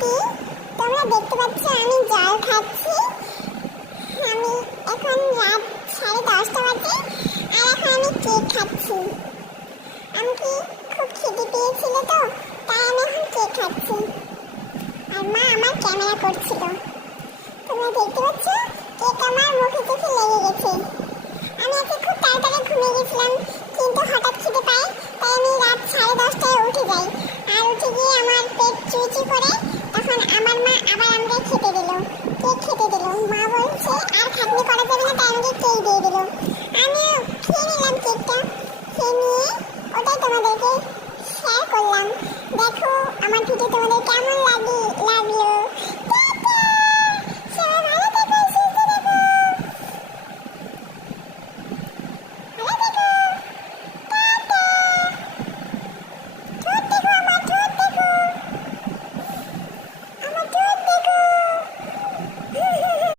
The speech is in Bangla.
রাত্রি তোমরা দেখতে পাচ্ছ আমি জল খাচ্ছি। আমি এখন রাত 10:30 বাজে আর এখন আমি কেক খাচ্ছি। আমি কি খুব খিদে পেয়েছিল তো তাই আমি এখন কেক খাচ্ছি। আর মা আমার ক্যামেরা করছিল। তোমরা দেখতে পাচ্ছ কেক আমার মুখে চোখে লেগে গেছে। আমি আজকে খুব তাড়াতাড়ি ঘুমিয়ে গেছিলাম কিন্তু হঠাৎ খিদে পাই তাই আমি রাত 10:30টায় উঠে যাই। আর উঠে গিয়ে আমার পেট চুইচি করে তখন আমার মা আবার আমাকে খেতে দিল, কেক খেতে দিল। মা বলছে আর খাটনি করা যাবে না তাই আমাকে কেক দিয়ে দিল। আমিও খেয়ে নিলাম কেকটা। খেয়ে নিয়ে ওটাই তোমাদেরকে শেয়ার করলাম। দেখো আমার ভিডিও তোমাদের কেমন লাগলো।